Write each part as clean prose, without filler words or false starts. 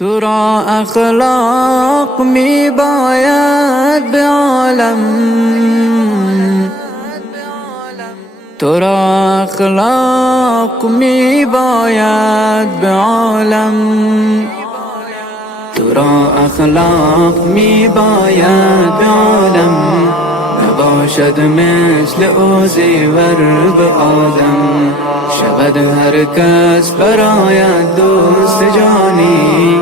تو را اخلاق می باید به عالم، تو را اخلاق می باید به عالم، تو را اخلاق می باید به عالم، نباشد مثل او زیور به آدم. شود هر کس برایت دوست جانی،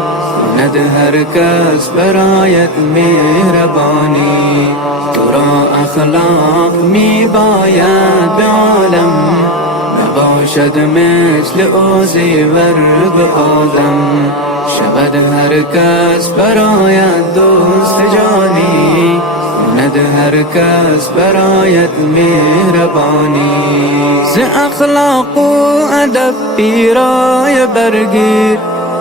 کند هر کس برایت مهربانی. تو را اخلاق می باید به عالم، نباشد مثل او زیور به آدم. شود هر کس برایت دوست جانی، کند هر کس برایت مهربانی. ز اخلاق و ادب پیرای برگیر،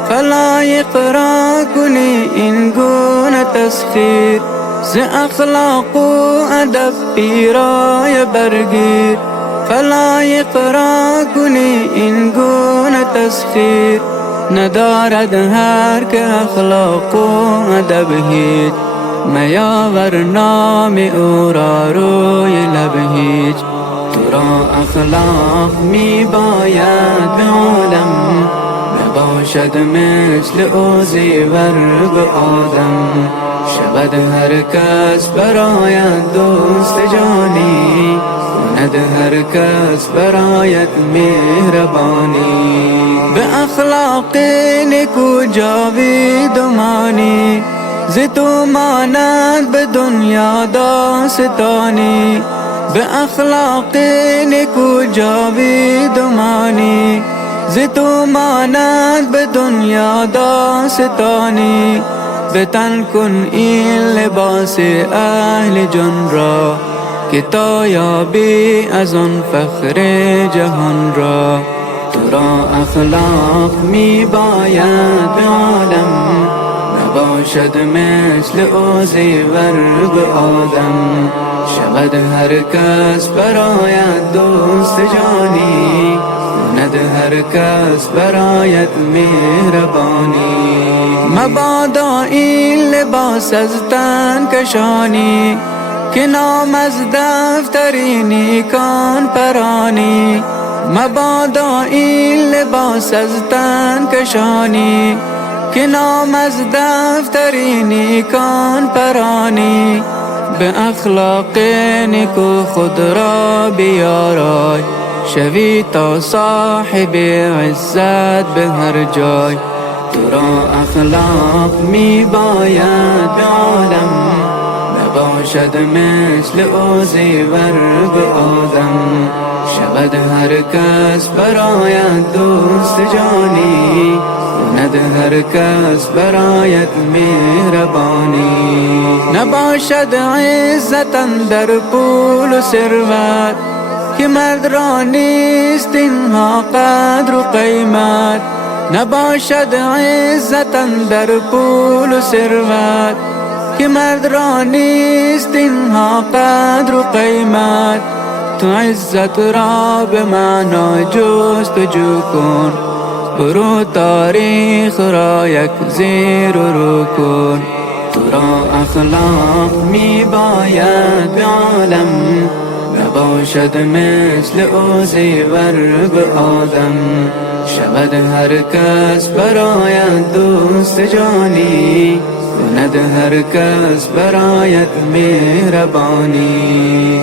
خلایق را کنی این گونه تسخیر. ز اخلاق و ادب پیرای برگیر، خلایق را کنی این گونه تسخیر. ندارد هر که اخلاق و ادب هیچ، میاور نام او را روی لب هیچ. تو را اخلاق می باید به عالم، نباشد مثل او زیور به آدم. شود هر کس برایت دوست جانی، کند هر کس برایت مهربانی. به اخلاق نیکو جاوید و مانی، ز تو ماند به دنیا داستانی. به اخلاق نیکو جاوید و مانی، ز تو ماند به دنیا داستانی. به تن کن این لباس اهل جان را، که تا یابی از آن فخر جهان را. تو را اخلاق می باید به عالم، نباشد مثل او زیور به آدم. شود هر کس برایت دوست جانی، کند هر کس برایت مهربانی. مبادا این لباس از تن کشانی، که نام از دفتر نیکان پرانی. مبادا این لباس از تن کشانی، که نام از دفتر نیکان پرانی. به اخلاق نیکو خود را بیارای، شوی تا صاحب عزت به هر جای. تو را اخلاق می باید به عالم، نباشد مثل او زیور به آدم. شود هر کس برایت دوست جانی، کند هر کس برایت مهربانی. نباشد عزت اندر پول و ثروت، که مرد را نیست اینها قدر و قیمت. نباشد عزت اندر پول و ثروت، که مرد را نیست اینها قدر و قیمت. تو عزت را به معنا جستجو کن، برو تاریخ را یک زیر و رو کن. تو را اخلاق می باید به عالم، نباشد مثل او زیور به آدم. شود هر کس برایت دوست جانی، کند هر کس برایت مهربانی.